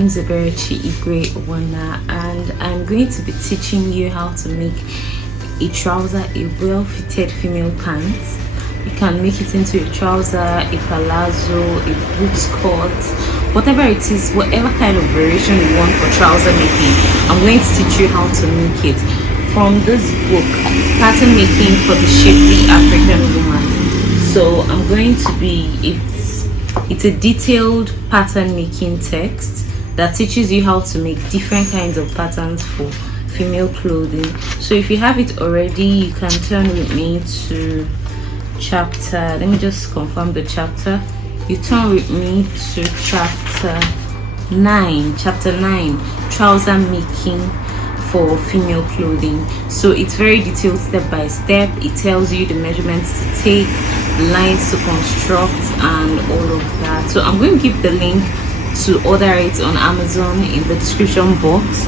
name is Eberechi Igwe Wana, and I'm going to be teaching you how to make a trouser, a well-fitted female pants. You can make it into a trouser, a palazzo, a boot skirt, whatever it is, whatever kind of variation you want for trouser making. I'm going to teach you how to make it from this book, Pattern Making for the Shapely African Woman. So I'm going to be, it's a detailed pattern making text that teaches you how to make different kinds of patterns for female clothing. So if you have it already, you can turn with me to chapter, let me just confirm the chapter. You turn with me to chapter 9, trouser making for female clothing. So it's very detailed, step by step. It tells you the measurements to take, lines to construct, and all of that. So I'm going to give the link to order it on Amazon in the description box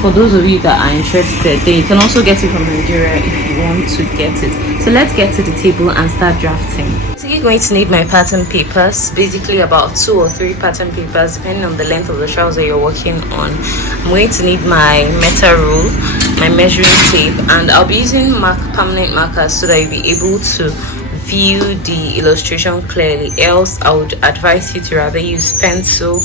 for those of you that are interested. Then you can also get it from Nigeria if you want to get it. So let's get to the table and start drafting. So you're going to need my pattern papers, basically about 2 or 3 pattern papers depending on the length of the trouser you're working on. I'm going to need my metal rule, my measuring tape, and I'll be using permanent markers so that you'll be able to view the illustration clearly. Else I would advise you to rather use pencil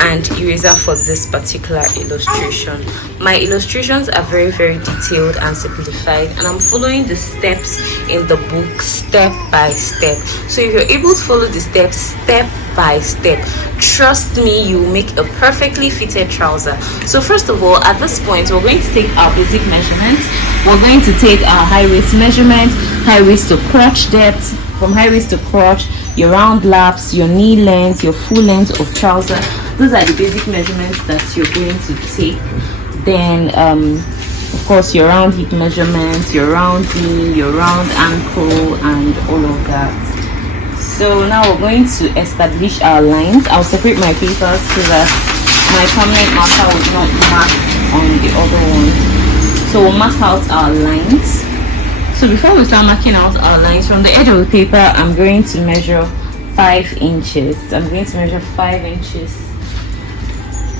and eraser for this particular illustration. My illustrations are very detailed and simplified, and I'm following the steps in the book step by step. So if you're able to follow the steps step by step, trust me, you make a perfectly fitted trouser. So first of all, at this point, we're going to take our basic measurements. We're going to take our high waist measurement, high waist to crotch depth, from high waist to crotch, your round laps, your knee length, your full length of trouser. Those are the basic measurements that you're going to take. Then of course your round hip measurements, your round knee, your round ankle, and all of that. So now we're going to establish our lines. I'll separate my papers so that my permanent marker will not mark on the other one. So we'll mark out our lines. So before we start marking out our lines, from the edge of the paper I'm going to measure 5 inches. I'm going to measure 5 inches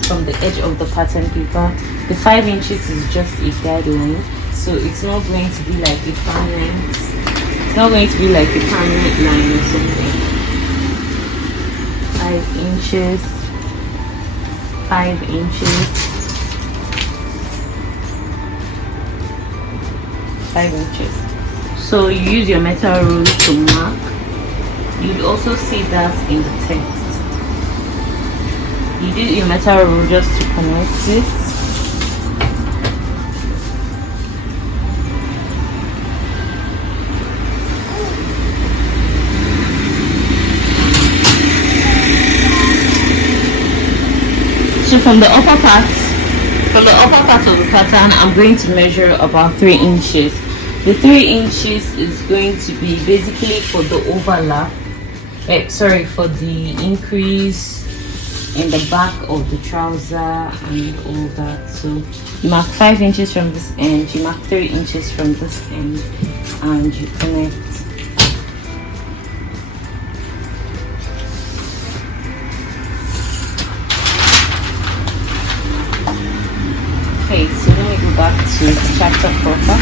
from the edge of the pattern paper. The 5 inches is just a guideline, so it's not going to be like a permanent, it's not going to be like a permanent line or something. 5 inches, 5 inches, 5 inches. So you use your metal rule to mark. You'd also see that in the text. You did your metal rule just to connect it. So from the upper part of the pattern, I'm going to measure about 3 inches. The 3 inches is going to be basically for the overlap. For the increase in the back of the trouser and all that. So you mark 5 inches from this end, you mark 3 inches from this end, and you connect. Okay, so let me go back to the chapter proper.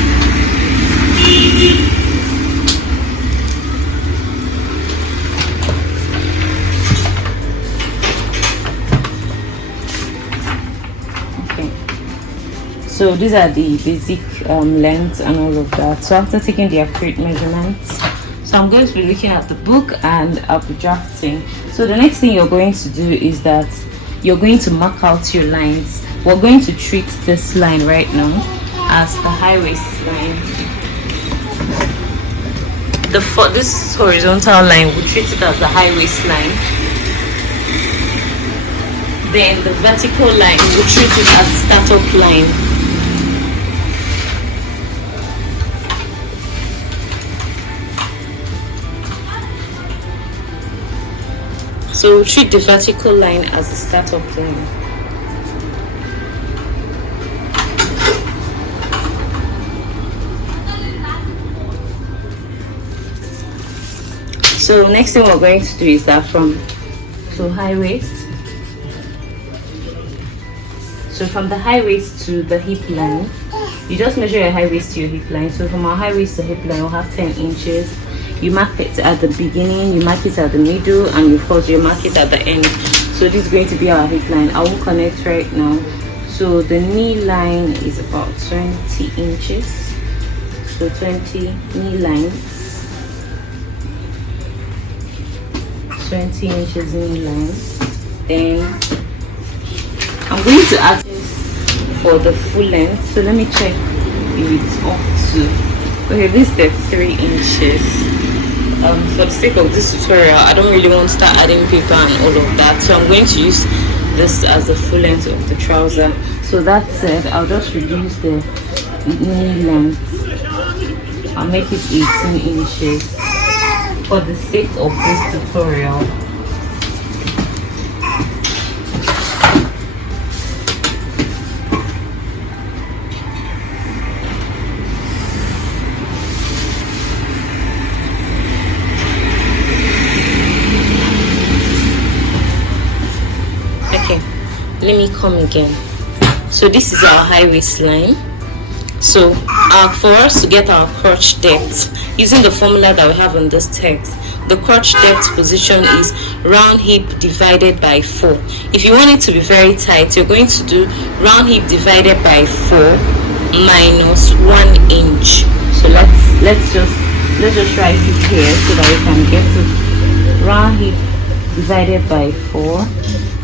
So these are the basic length and all of that. So after taking the accurate measurements, so I'm going to be looking at the book and I'll be drafting. So the next thing you're going to do is that you're going to mark out your lines. We're going to treat this line right now as the high waist line. This horizontal line, we'll treat it as the high waist line. Then the vertical line, we'll treat it as the start-up line. So we'll treat the vertical line as a startup line. So next thing we're going to do is that from high waist, So from the high waist to the hip line, you just measure your high waist to your hip line. So from our high waist to hip line, we'll have 10 inches. You mark it at the beginning, you mark it at the middle, and of course you mark it at the end. So this is going to be our hip line. I will connect right now. So the knee line is about 20 inches. So 20 knee line, 20 inches knee line. Then I'm going to add this for the full length. So let me check if it's up to, okay, this is 3 inches. For the sake of this tutorial, I don't really want to start adding paper and all of that, so I'm going to use this as the full length of the trouser. So that said, I'll just reduce the knee length. I'll make it 18 inches for the sake of this tutorial. Let me come again. So this is our high waistline. So for us to get our crotch depth, using the formula that we have in this text, the crotch depth position is round hip divided by 4. If you want it to be very tight, you're going to do round hip divided by 4 minus 1 inch. So let's just write it here so that we can get to round hip divided by 4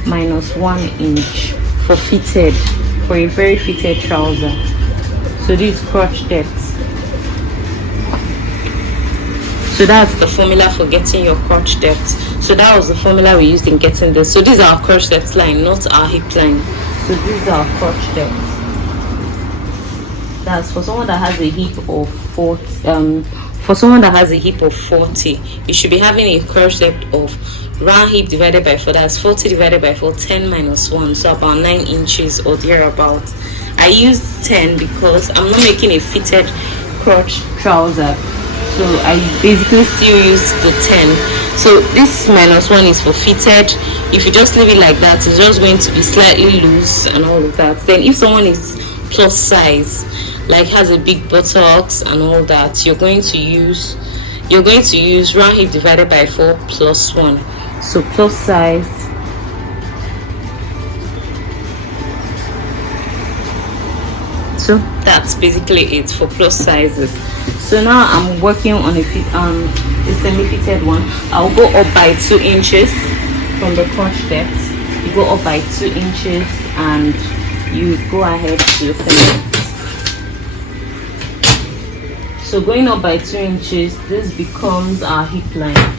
minus 1 inch for fitted, for a very fitted trouser. So this is crotch depth. So that's the formula for getting your crotch depth. So that was the formula we used in getting this. So this is our crotch depth line, not our hip line. So this is our crotch depth. That's for someone that has a hip of 40. For someone that has a hip of 40, you should be having a crotch depth of round hip divided by 4. That's 40 divided by 4, 10 minus 1, so about 9 inches or thereabouts. I used 10 because I'm not making a fitted crotch trouser, so I basically still use the 10. So this minus 1 is for fitted. If you just leave it like that, it's just going to be slightly loose and all of that. Then if someone is plus size, like has a big buttocks and all that, you're going to use round hip divided by 4 plus 1. So plus size, so that's basically it for plus sizes. So now I'm working on a semi-fitted one. I'll go up by 2 inches from the crotch depth. You go up by 2 inches and you go ahead to finish. So going up by 2 inches, this becomes our hip line.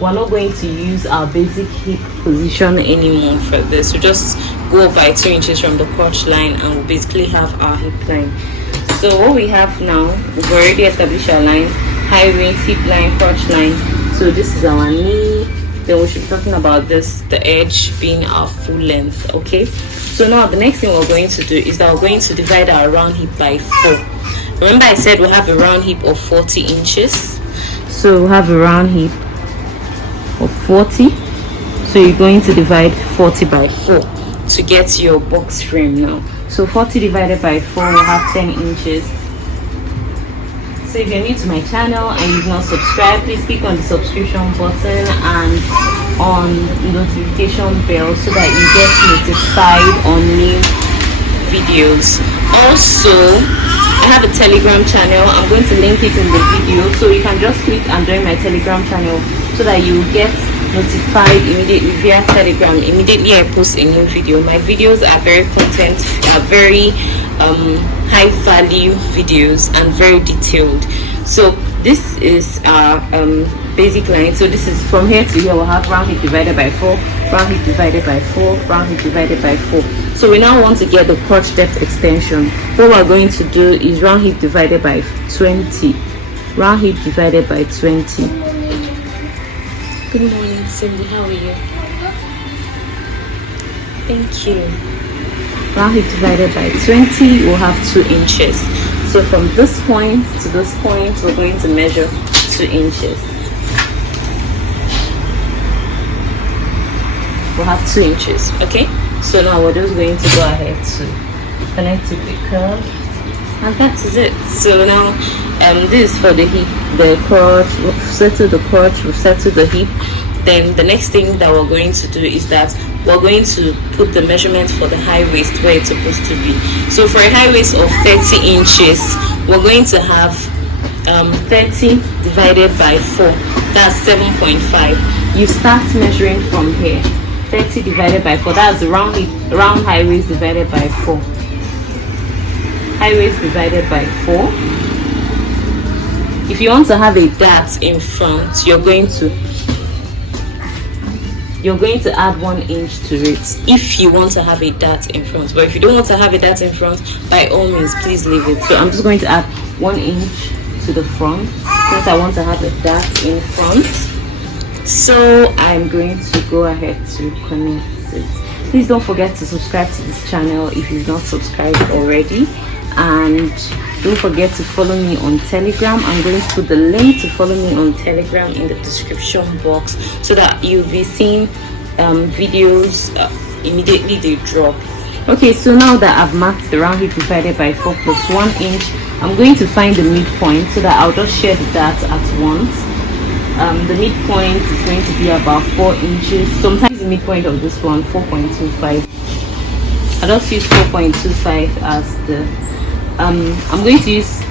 We're not going to use our basic hip position anymore for this. We just go up by 2 inches from the crotch line and we'll basically have our hip line. So what we have now, we've already established our lines: high waist, hip line, crotch line. So this is our knee. Then we should be talking about this, the edge being our full length. Okay, so now the next thing we're going to do is that we're going to divide our round hip by 4. Remember I said we have a round hip of 40 inches. So we have a round hip of 40. So you're going to divide 40 by 4 to get your box frame now. So 40 divided by 4 will have 10 inches. So if you're new to my channel and you've not subscribed, please click on the subscription button and on the notification bell so that you get notified on new videos. Also, I have a Telegram channel. I'm going to link it in the video, so you can just click and join my Telegram channel so that you get notified immediately via Telegram immediately I post a new video. My videos are very high value videos and very detailed. So this is our basic line. So this is from here to here. We'll have round hip divided by 4, round hip divided by 4, round hip divided by 4. So we now want to get the crotch depth extension. What we're going to do is round hip divided by 20. Round hip divided by 20. Good morning, Cindy. How are you? Thank you. Round hip divided by 20 will have 2 inches. So from this point to this point, we're going to measure 2 inches. We'll have 2 inches, okay? So now we're just going to go ahead to connect it with curve, and that is it. So now this is for the hip, the crotch. We've settled the crotch, we've settled the hip. Then the next thing that we're going to do is that we're going to put the measurement for the high waist where it's supposed to be. So for a high waist of 30 inches, we're going to have 30 divided by 4, that's 7.5. You start measuring from here. 30 divided by 4, that's round high waist divided by 4. High waist divided by 4. If you want to have a dart in front, you're going to add 1 inch to it if you want to have a dart in front. But if you don't want to have a dart in front, by all means, please leave it. So I'm just going to add 1 inch to the front since I want to have a dart in front. So I'm going to go ahead to connect it. Please don't forget to subscribe to this channel if you've not subscribed already, and don't forget to follow me on Telegram. I'm going to put the link to follow me on Telegram in the description box so that you'll be seeing videos immediately they drop. Okay, so now that I've marked the round hip divided by 4 plus 1 inch, I'm going to find the midpoint so that I'll just share the dart at once. The midpoint is going to be about 4 inches. Sometimes the midpoint of this one, 4.25. I just use 4.25 as the I'm going to use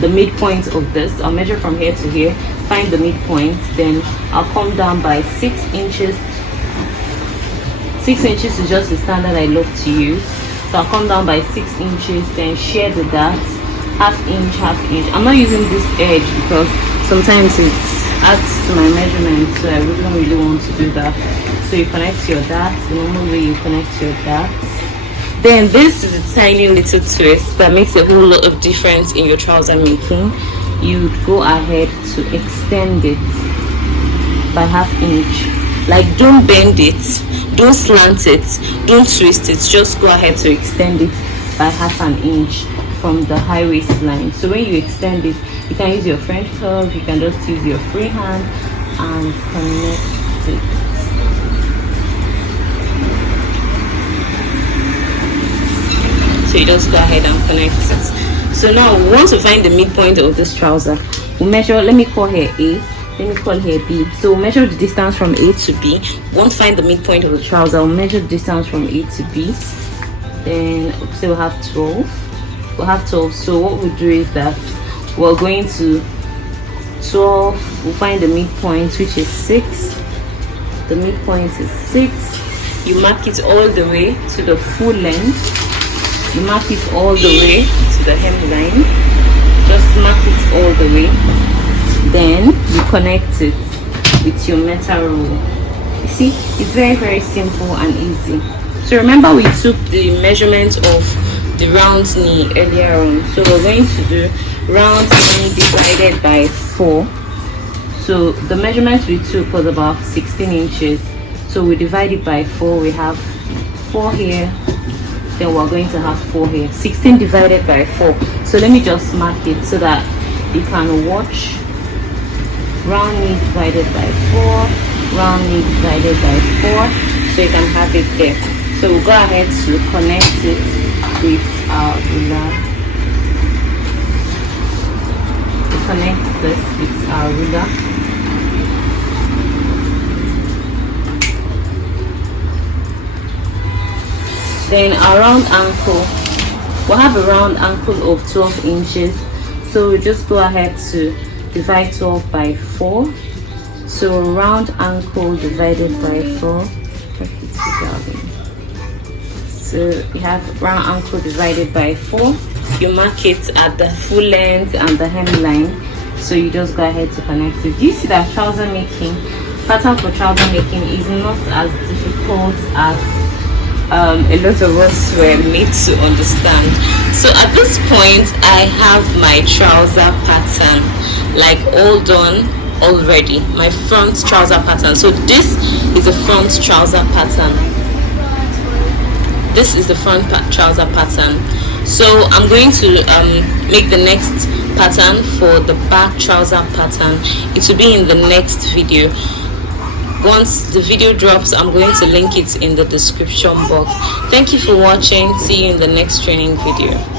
the midpoint of this. I'll measure from here to here, find the midpoint, then I'll come down by 6 inches. 6 inches is just the standard I love to use. So I'll come down by 6 inches, then share the dart, half inch. I'm not using this edge because sometimes it adds to my measurement, so I don't really want to do that. So you connect your darts the normal way you connect your darts. Then this is a tiny little twist that makes a whole lot of difference in your trouser making. You go ahead to extend it by half inch. Like, don't bend it, don't slant it, don't twist it, just go ahead to extend it by half an inch from the high waistline. So when you extend it, you can use your French curve, you can just use your free hand and connect it. So you just go ahead and connect it. So now we want to find the midpoint of this trouser. We'll measure, let me call here A, let me call here B. So we'll measure the distance from A to B. We want to find the midpoint of the trouser. We'll measure the distance from A to B. Then so we'll have 12. We'll have 12. So what we'll do is that we're going to 12, we'll find the midpoint, which is 6. The midpoint is 6. You mark it all the way to the full length. You mark it all the way to the hemline. Just mark it all the way. Then you connect it with your metal rule. You see, it's very simple and easy. So remember, we took the measurement of the round knee earlier on. So we're going to do round knee divided by 4. So the measurement we took was about 16 inches. So we divide it by 4. We have 4 here. Then we're going to have 4 here. 16 divided by 4. So let me just mark it so that you can watch. Round knee divided by 4. Round knee divided by 4. So you can have it there. So we'll go ahead to connect it with our ruler. To connect this with our ruler. Then our round ankle, we'll have a round ankle of 12 inches. So we'll just go ahead to divide 12 by 4. So round ankle divided by 4. So you have round ankle divided by 4. You mark it at the full length and the hemline. So you just go ahead to connect it. Do you see that trouser making, pattern for trouser making is not as difficult as a lot of us were made to understand. So at this point, I have my trouser pattern like all done already, my front trouser pattern. So this is a front trouser pattern. This is the front trouser pattern. So I'm going to make the next pattern for the back trouser pattern. It will be in the next video. Once the video drops, I'm going to link it in the description box. Thank you for watching. See you in the next training video.